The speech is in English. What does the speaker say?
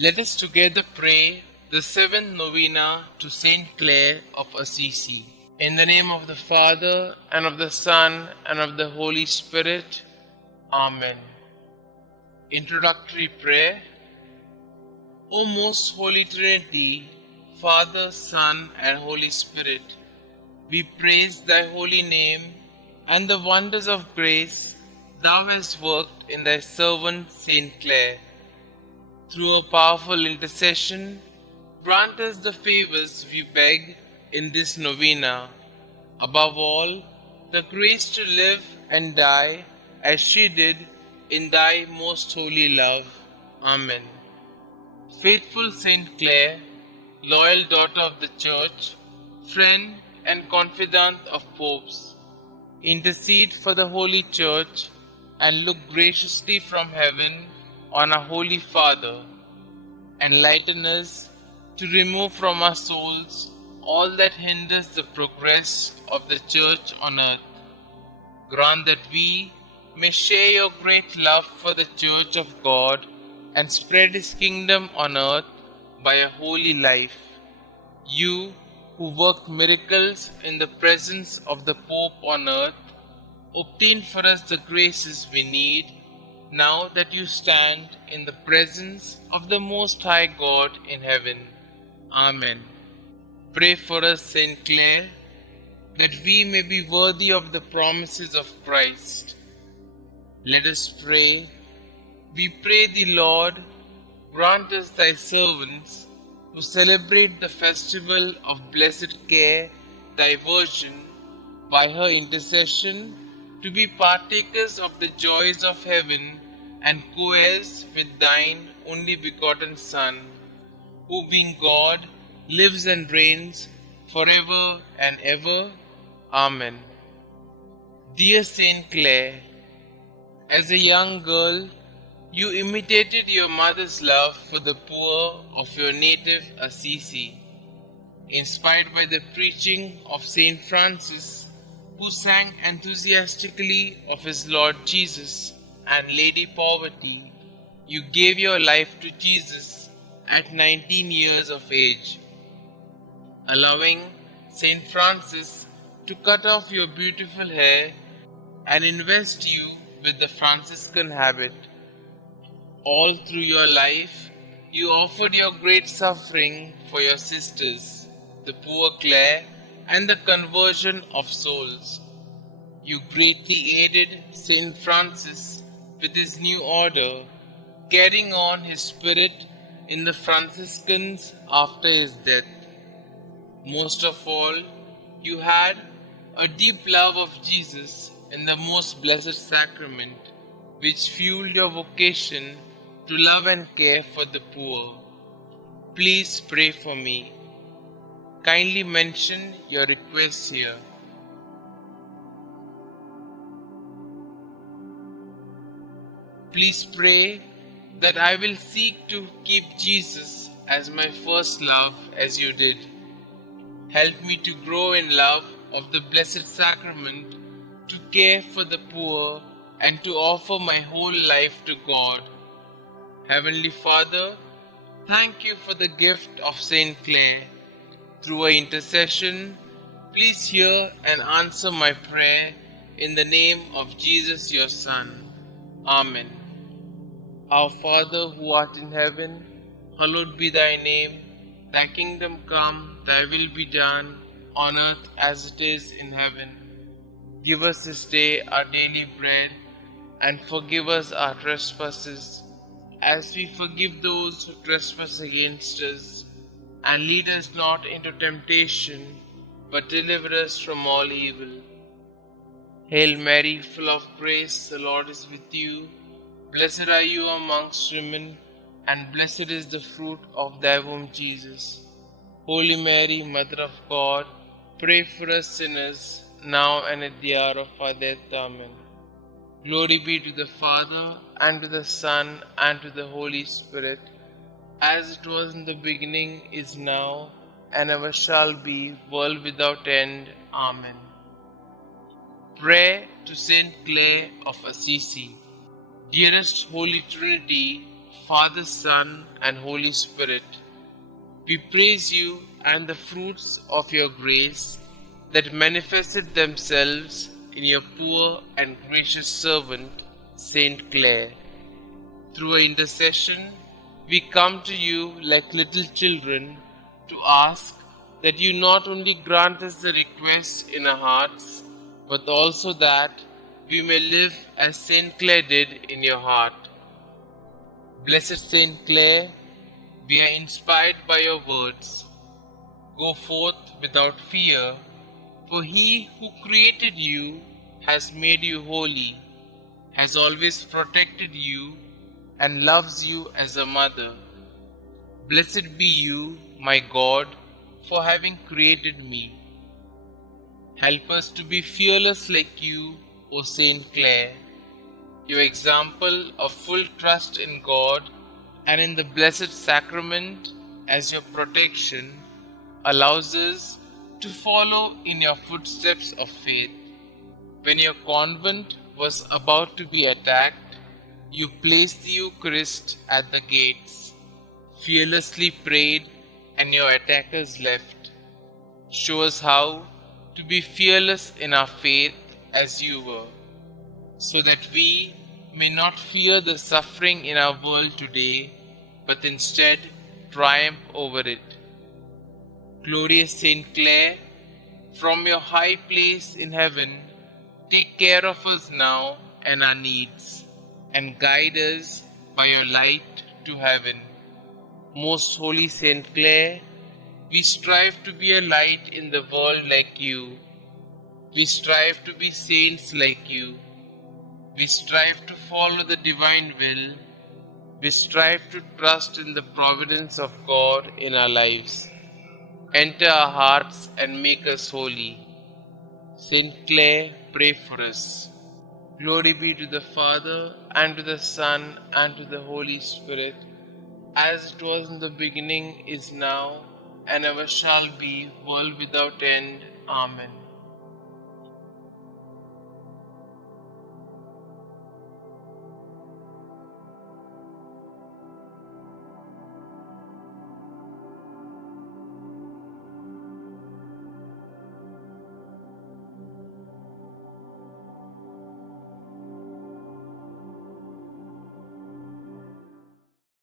Let us together pray the seventh novena to St Clare of Assisi. In the name of the Father, and of the Son, and of the Holy Spirit. Amen. Introductory prayer. O most Holy Trinity, Father, Son, and Holy Spirit, we praise thy holy name and the wonders of grace thou hast worked in thy servant St. Clare. Through a powerful intercession, grant us the favors we beg in this novena. Above all, the grace to live and die as she did in thy most holy love. Amen. Faithful St. Clare, loyal daughter of the Church, friend and confidant of popes, intercede for the Holy Church and look graciously from heaven on our Holy Father. Enlighten us to remove from our souls all that hinders the progress of the Church on earth. Grant that we may share your great love for the Church of God and spread His kingdom on earth by a holy life. You, who worked miracles in the presence of the Pope on earth, obtain for us the graces we need now that you stand in the presence of the Most High God in heaven. Amen. Pray for us, St. Clare, that we may be worthy of the promises of Christ. Let us pray. We pray thee, Lord, grant us thy servants, who celebrate the festival of blessed Care, thy Virgin, by her intercession, to be partakers of the joys of heaven and co-heirs with thine only begotten Son, who being God, lives and reigns forever and ever. Amen. Dear St. Clare, as a young girl, you imitated your mother's love for the poor of your native Assisi. Inspired by the preaching of St. Francis, who sang enthusiastically of his Lord Jesus and Lady Poverty, you gave your life to Jesus at 19 years of age, allowing St. Francis to cut off your beautiful hair and invest you with the Franciscan habit. All through your life, you offered your great suffering for your sisters, the poor Clare, and the conversion of souls. You greatly aided St. Francis with his new order, carrying on his spirit in the Franciscans after his death. Most of all, you had a deep love of Jesus in the most blessed sacrament, which fueled your vocation to love and care for the poor. Please pray for me. Kindly mention your requests here. Please pray that I will seek to keep Jesus as my first love as you did. Help me to grow in love of the Blessed Sacrament, to care for the poor, and to offer my whole life to God. Heavenly Father, thank you for the gift of St. Clare. Through her intercession, please hear and answer my prayer in the name of Jesus your Son. Amen. Our Father who art in heaven, hallowed be thy name. Thy kingdom come, thy will be done, on earth as it is in heaven. Give us this day our daily bread, and forgive us our trespasses, as we forgive those who trespass against us. And lead us not into temptation, but deliver us from all evil. Hail Mary, full of grace, the Lord is with you. Blessed are you amongst women, and blessed is the fruit of thy womb, Jesus. Holy Mary, Mother of God, pray for us sinners, now and at the hour of our death. Amen. Glory be to the Father, and to the Son, and to the Holy Spirit, as it was in the beginning, is now, and ever shall be, world without end. Amen. Prayer to St. Clare of Assisi. Dearest Holy Trinity, Father, Son, and Holy Spirit. We praise you and the fruits of your grace that manifested themselves in your poor and gracious servant, St. Clare. Through her intercession, we come to you like little children to ask that you not only grant us the requests in our hearts, but also that we may live as St. Clare did in your heart. Blessed St. Clare, we are inspired by your words. Go forth without fear, for he who created you has made you holy, has always protected you, and loves you as a mother. Blessed be you, my God, for having created me. Help us to be fearless like you, O St. Clare. Your example of full trust in God and in the Blessed Sacrament as your protection allows us to follow in your footsteps of faith. When your convent was about to be attacked, you placed the Eucharist at the gates, fearlessly prayed, and your attackers left. Show us how to be fearless in our faith as you were, so that we may not fear the suffering in our world today, but instead triumph over it. Glorious Saint Clare, from your high place in heaven, take care of us now and our needs, and guide us by your light to heaven. Most Holy Saint Clare, we strive to be a light in the world like you. We strive to be saints like you. We strive to follow the divine will. We strive to trust in the providence of God in our lives. Enter our hearts and make us holy. Saint Clare, pray for us. Glory be to the Father, and to the Son, and to the Holy Spirit, as it was in the beginning, is now, and ever shall be, world without end. Amen.